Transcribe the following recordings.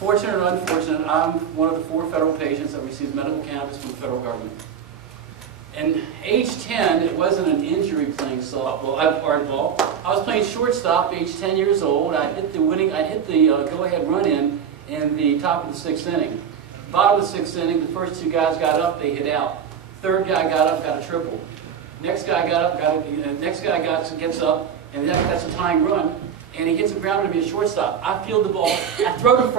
Fortunate or unfortunate, I'm one of the 4 federal patients that receives medical cannabis from the federal government. And age 10, it wasn't an injury playing softball, hardball. I was playing shortstop, age 10 years old. I hit the go-ahead run-in the top of the 6th inning. Bottom of the 6th inning, the first 2 guys got up, they hit out. Third guy got up, got a triple. Next guy got up, gets up, and that's a tying run. And he hits the ground to be a shortstop. I field the ball, I throw to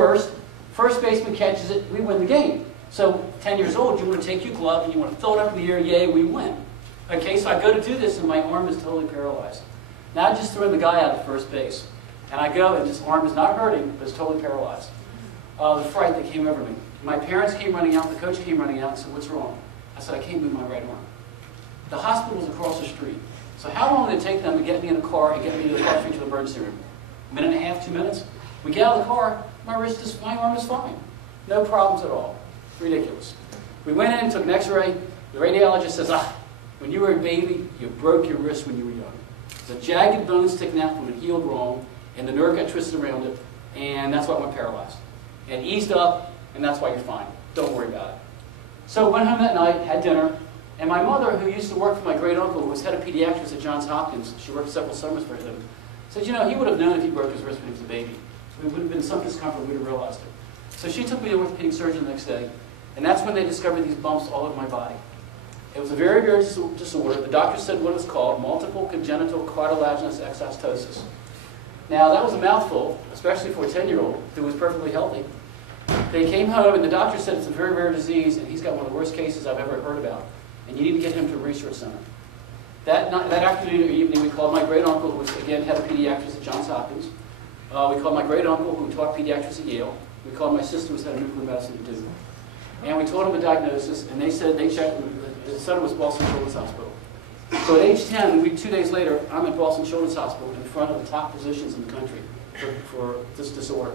first baseman catches it, we win the game. So, 10 years old, you want to take your glove and you want to throw it up in the air, yay, we win. Okay, so I go to do this and my arm is totally paralyzed. Now I just threw the guy out of first base. And I go and this arm is not hurting, but it's totally paralyzed. The fright that came over me. My parents came running out, the coach came running out and said, what's wrong? I said, I can't move my right arm. The hospital's across the street. So how long did it take them to get me in a car and get me to the car street to the emergency room? A minute and a half, 2 minutes? We get out of the car, my arm is fine. No problems at all. Ridiculous. We went in, took an x-ray. The radiologist says, when you were a baby, you broke your wrist when you were young. It's a jagged bone sticking out from it healed wrong, and the nerve got twisted around it, and that's why it went paralyzed. And eased up, and that's why you're fine. Don't worry about it. So went home that night, had dinner, and my mother, who used to work for my great uncle, who was head of pediatrics at Johns Hopkins, she worked several summers for him, said, you know, he would have known if he broke his wrist when he was a baby. So it would have been some discomfort, we would have realized it. So she took me to the orthopedic surgeon the next day, and that's when they discovered these bumps all over my body. It was a very rare disorder. The doctor said what it was called, multiple congenital cartilaginous exostosis. Now, that was a mouthful, especially for a 10-year-old who was perfectly healthy. They came home, and the doctor said it's a very rare disease, and he's got one of the worst cases I've ever heard about, and you need to get him to a research center. That afternoon or evening, we called my great-uncle, who was, again, head of pediatrics at Johns Hopkins. We called my great-uncle, who taught pediatrics at Yale. We called my sister, who was head of nuclear medicine at Duke. And we told him the diagnosis, and they said they checked, the center was Boston Children's Hospital. So at age 10, 2 days later, I'm at Boston Children's Hospital in front of the top physicians in the country for this disorder.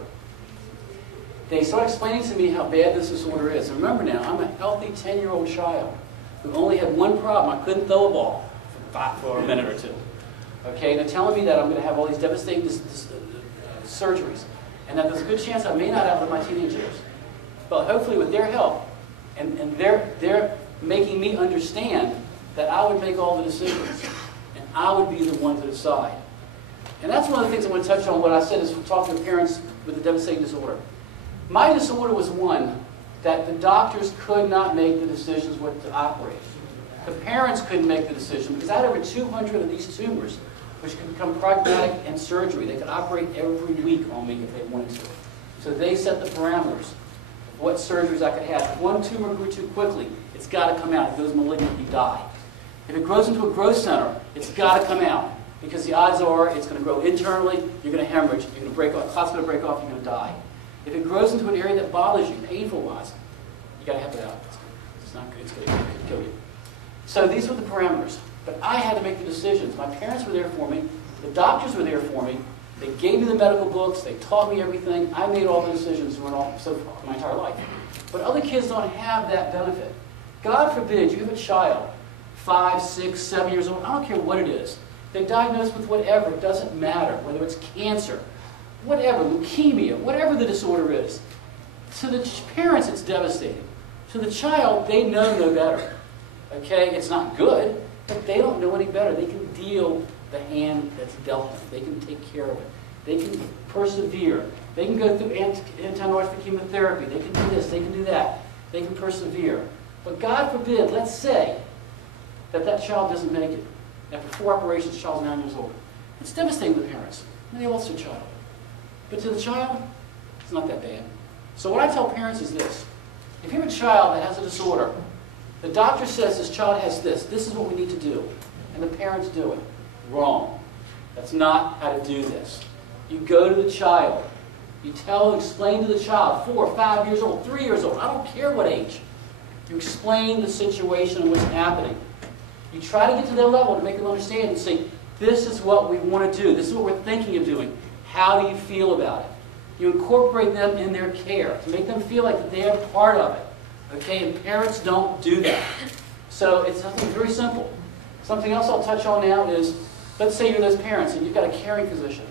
They started explaining to me how bad this disorder is. And remember now, I'm a healthy 10-year-old child who only had one problem. I couldn't throw a ball for a minute or two. Okay, they're telling me that I'm going to have all these devastating surgeries, and that there's a good chance I may not outlive my teenage years. But hopefully with their help, and they're making me understand that I would make all the decisions, and I would be the one to decide. And that's one of the things I want to touch on. What I said is talking to parents with a devastating disorder. My disorder was one that the doctors could not make the decisions what to operate. The parents couldn't make the decision because I had over 200 of these tumors, which could become pragmatic and surgery. They could operate every week on me if they wanted to. So they set the parameters. What surgeries I could have. If one tumor grew too quickly, it's got to come out. If it goes malignant, you die. If it grows into a growth center, it's got to come out. Because the odds are it's going to grow internally, you're going to hemorrhage, you're going to break off, clot's going to break off, you're going to die. If it grows into an area that bothers you, painful-wise, you got to have it out. It's not good, it's going to kill you. So these were the parameters. But I had to make the decisions. My parents were there for me, the doctors were there for me, they gave me the medical books, they taught me everything. I made all the decisions my entire life. But other kids don't have that benefit. God forbid you have a child, 5, 6, 7 years old, I don't care what it is. They're diagnosed with whatever, it doesn't matter, whether it's cancer, whatever, leukemia, whatever the disorder is. To the parents, it's devastating. To the child, they know no better. Okay, it's not good, but they don't know any better. They can deal the hand that's dealt them. They can take care of it. They can persevere. They can go through anti-narcotic chemotherapy. They can do this. They can do that. They can persevere. But God forbid, let's say that that child doesn't make it. After 4 operations, the child's 9 years old. It's devastating to the parents. And they lost their child. But to the child, it's not that bad. So what I tell parents is this. If you have a child that has a disorder, the doctor says this child has this. This is what we need to do. And the parents do it. Wrong. That's not how to do this. You go to the child. You explain to the child, 4, 5 years old, 3 years old, I don't care what age. You explain the situation and what's happening. You try to get to their level to make them understand and say, this is what we want to do. This is what we're thinking of doing. How do you feel about it? You incorporate them in their care to make them feel like they are part of it. Okay, and parents don't do that. So it's something very simple. Something else I'll touch on now is, let's say you're those parents and you've got a caring physician.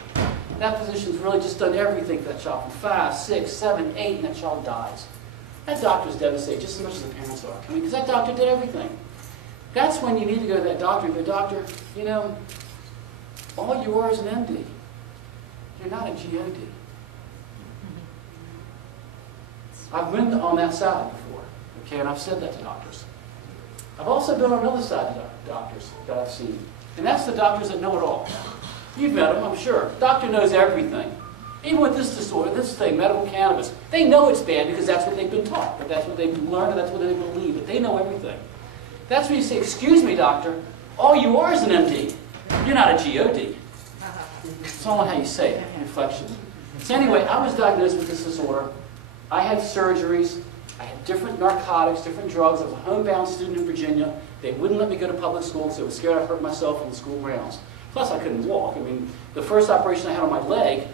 That physician's really just done everything for that child from 5, 6, 7, 8, and that child dies. That doctor's devastated just as much as the parents are. I mean, because that doctor did everything. That's when you need to go to that doctor and go, doctor, you know, all you are is an MD. You're not a GOD. I've been on that side before, okay, and I've said that to doctors. I've also been on another side of doctors that I've seen, and that's the doctors that know it all. You've met them, I'm sure. Doctor knows everything. Even with this disorder, this thing, medical cannabis, they know it's bad because that's what they've been taught, but that's what they've learned, and that's what they believe, but they know everything. That's when you say, excuse me, doctor, all you are is an MD. You're not a GOD. It's all on how you say it, inflection. So anyway, I was diagnosed with this disorder. I had surgeries. I had different narcotics, different drugs. I was a homebound student in Virginia. They wouldn't let me go to public school because they were scared I'd hurt myself on the school grounds. Plus, I couldn't walk. I mean, the first operation I had on my leg,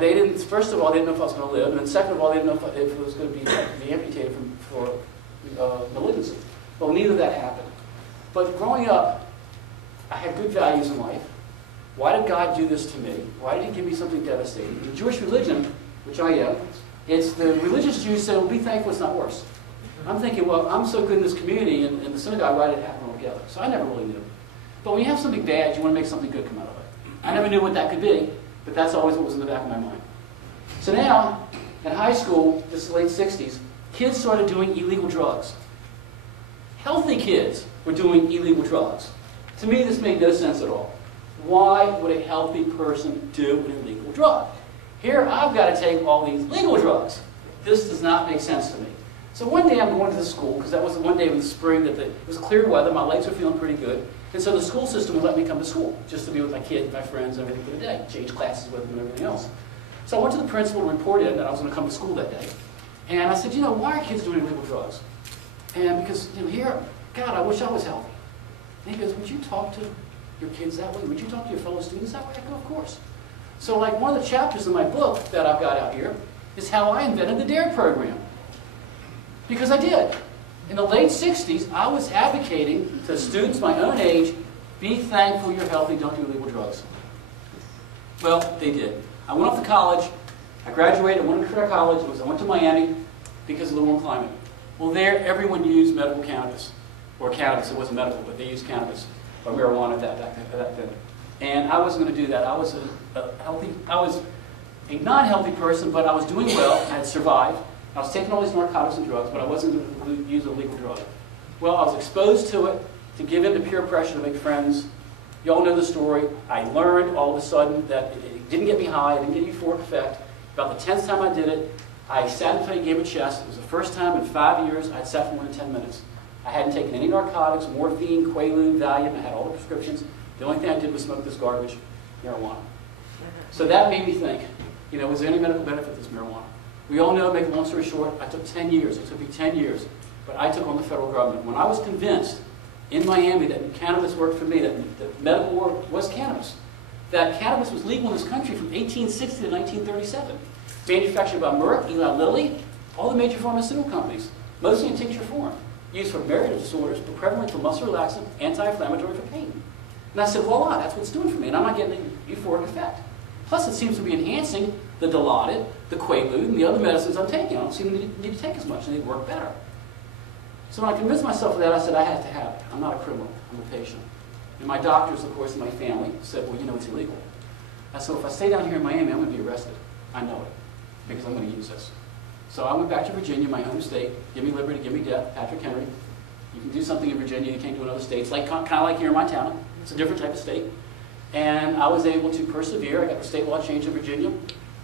they didn't, first of all, they didn't know if I was going to live, and then second of all, they didn't know if it was going to be amputated for malignancy. Well, neither of that happened. But growing up, I had good values in life. Why did God do this to me? Why did He give me something devastating? The Jewish religion, which I am, it's the religious Jews say, well, be thankful it's not worse. I'm thinking, well, I'm so good in this community, and the synagogue, why did it happen altogether? So I never really knew. But when you have something bad, you want to make something good come out of it. I never knew what that could be, but that's always what was in the back of my mind. So now, in high school, this is the late 60s, kids started doing illegal drugs. Healthy kids were doing illegal drugs. To me, this made no sense at all. Why would a healthy person do an illegal drug? Here, I've got to take all these legal drugs. This does not make sense to me. So one day I'm going to the school, because that was the one day in the spring that it was clear weather, my legs were feeling pretty good, and so the school system would let me come to school, just to be with my kids, my friends, and everything for the day, change classes with them and everything else. So I went to the principal and reported that I was going to come to school that day. And I said, you know, why are kids doing illegal drugs? And because, you know, here, God, I wish I was healthy. And he goes, would you talk to your kids that way? Would you talk to your fellow students that way? I go, of course. So like one of the chapters in my book that I've got out here is how I invented the DARE program. Because I did. In the late 60s, I was advocating to students my own age, be thankful you're healthy, don't do illegal drugs. Well, they did. I went off to college. I graduated. I went to career college. I went to Miami because of the warm climate. Well, there, everyone used medical cannabis. Or cannabis. It wasn't medical, but they used cannabis. Or marijuana at that then. And I wasn't going to do that. I was I was a non-healthy person, but I was doing well. I had survived. I was taking all these narcotics and drugs, but I wasn't going to use a legal drug. Well, I was exposed to it, to give in to peer pressure to make friends. You all know the story. I learned all of a sudden that it didn't get me high, it didn't get me euphoric effect. About the 10th time I did it, I sat and played a game of chess. It was the first time in 5 years I'd sat for more than 10 minutes. I hadn't taken any narcotics, morphine, Quaalude, Valium. I had all the prescriptions. The only thing I did was smoke this garbage, marijuana. So that made me think, you know, was there any medical benefit to this marijuana? We all know, make a long story short, I took 10 years. It took me 10 years. But I took on the federal government. When I was convinced in Miami that cannabis worked for me, that medical work was cannabis, that cannabis was legal in this country from 1860 to 1937. Manufactured by Merck, Eli Lilly, all the major pharmaceutical companies, mostly in tincture form, used for myriad disorders, but prevalent for muscle relaxant, anti-inflammatory for pain. And I said, voila, that's what it's doing for me, and I'm not getting the euphoric effect. Plus, it seems to be enhancing the Dilaudid, the Quaalude, and the other medicines I'm taking. I don't seem to need to take as much, and they work better. So when I convinced myself of that, I said, I have to have it. I'm not a criminal. I'm a patient. And my doctors, of course, and my family said, well, you know it's illegal. I said, if I stay down here in Miami, I'm going to be arrested. I know it, because I'm going to use this. So I went back to Virginia, my home state. Give me liberty, give me death. Patrick Henry. You can do something in Virginia you can't do in other states, like kind of like here in my town. It's a different type of state. And I was able to persevere. I got the state law changed in Virginia.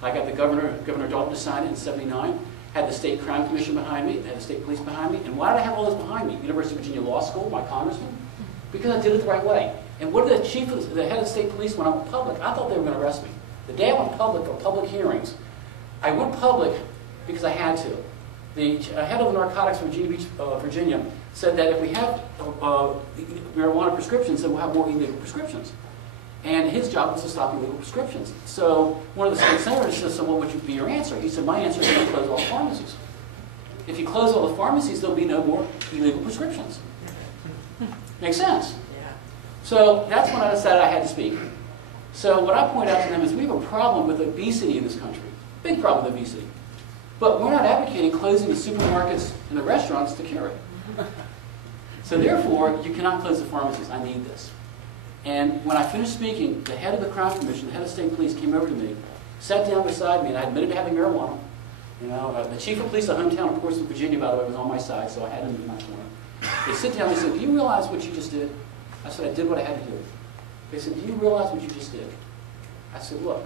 I got the Governor Dalton to sign it in �79. Had the state crime commission behind me. Had the state police behind me. And why did I have all this behind me? University of Virginia Law School, my congressman. Because I did it the right way. And what did the head of the state police when I went public? I thought they were going to arrest me. The day I went public for public hearings, I went public because I had to. The head of the narcotics from Virginia Beach, Virginia, said that if we have marijuana prescriptions, then we'll have more illegal prescriptions. And his job was to stop illegal prescriptions. So one of the state senators said, so what would be your answer? He said, my answer is to close all the pharmacies. If you close all the pharmacies, there'll be no more illegal prescriptions. Makes sense? Yeah. So that's when I decided I had to speak. So what I point out to them is we have a problem with obesity in this country. Big problem with obesity. But we're not advocating closing the supermarkets and the restaurants to cure it. So therefore, you cannot close the pharmacies. I need this. And when I finished speaking, the head of the Crown Commission, the head of state police, came over to me, sat down beside me, and I admitted to having marijuana. You know, the chief of police of hometown of Portsmouth, Virginia, by the way, was on my side, so I had him in my corner. They sit down and they said, "Do you realize what you just did?" I said, "I did what I had to do." They said, "Do you realize what you just did?" I said, "Look,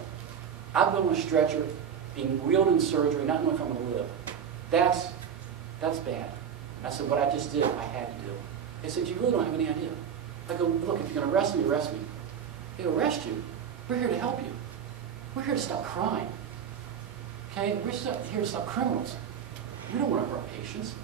I've been on a stretcher, being wheeled in surgery, not knowing if I'm going to live. That's bad." I said, "What I just did, I had to do." They said, "You really don't have any idea." I go, "Look, if you're going to arrest me, arrest me." They arrest you. We're here to help you. We're here to stop crime. Okay? We're here to stop criminals. We don't want to hurt patients.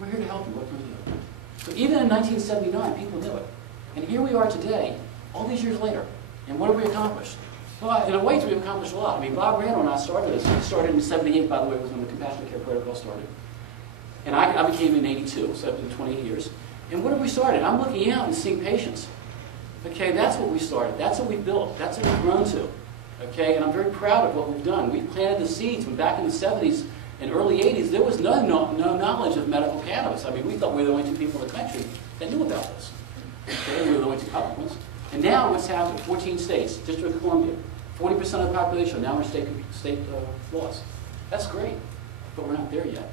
We're here to help you. What can we do? So even in 1979, people knew it. And here we are today, all these years later. And what have we accomplished? Well, in a way, we've accomplished a lot. I mean, Bob Randall and I started this. We started in '78, by the way, was when the Compassionate Care Protocol started. And I became in '82, so it's been 28 years. And what have we started? I'm looking out and seeing patients. Okay, that's what we started. That's what we built. That's what we've grown to. Okay, and I'm very proud of what we've done. We planted the seeds when back in the '70s and early '80s, there was no knowledge of medical cannabis. I mean, we thought we were the only two people in the country that knew about this. Okay, we were the only two public ones. And now what's happened? 14 states, District of Columbia, 40% of the population now are state laws. That's great, but we're not there yet.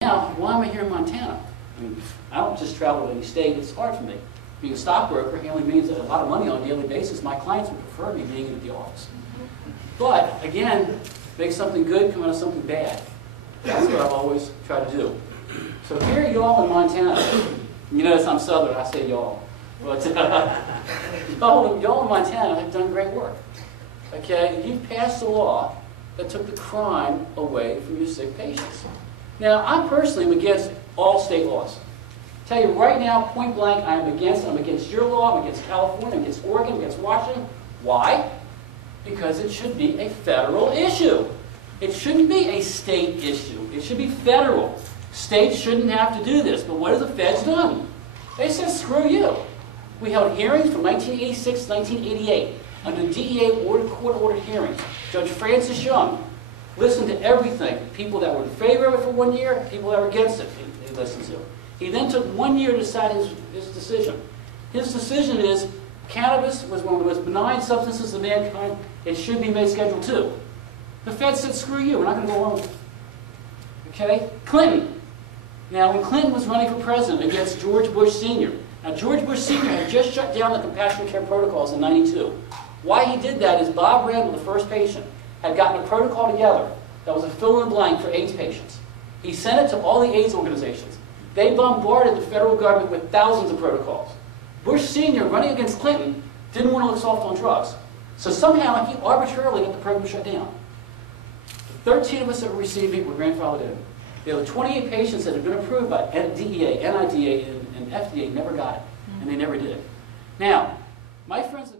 Now, why am I here in Montana? I mean, I don't just travel to any state. It's hard for me. Being a stockbroker handling means a lot of money on a daily basis. My clients would prefer me being at the office. But, again, make something good come out of something bad. That's what I've always tried to do. So here y'all in Montana, you notice I'm Southern, I say y'all. But y'all in Montana have done great work. Okay, you've passed a law that took the crime away from your sick patients. Now, I personally am against all state laws. Tell you right now, point blank, I'm against your law, I'm against California, I'm against Oregon, I'm against Washington. Why? Because it should be a federal issue. It shouldn't be a state issue. It should be federal. States shouldn't have to do this. But what have the feds done? They said, screw you. We held hearings from 1986 to 1988 under DEA court-ordered hearings. Judge Francis Young listened to everything. People that were in favor of it for 1 year, people that were against it, he listened to. He then took 1 year to decide his decision. His decision is cannabis was one of the most benign substances of mankind. It should be made Schedule II. The Fed said, screw you, we're not going to go along with it. Okay? Clinton. Now, when Clinton was running for president against George Bush Sr., now George Bush Sr. had just shut down the Compassionate Care Protocols in '92. Why he did that is Bob Randall, the first patient, had gotten a protocol together that was a fill-in-the-blank for AIDS patients. He sent it to all the AIDS organizations. They bombarded the federal government with thousands of protocols. Bush Sr., running against Clinton, didn't want to look soft on drugs. So somehow he arbitrarily got the program shut down. 13 of us that were receiving were grandfathered in. There were 28 patients that had been approved by DEA, NIDA, and FDA never got it. And they never did. Now, my friends...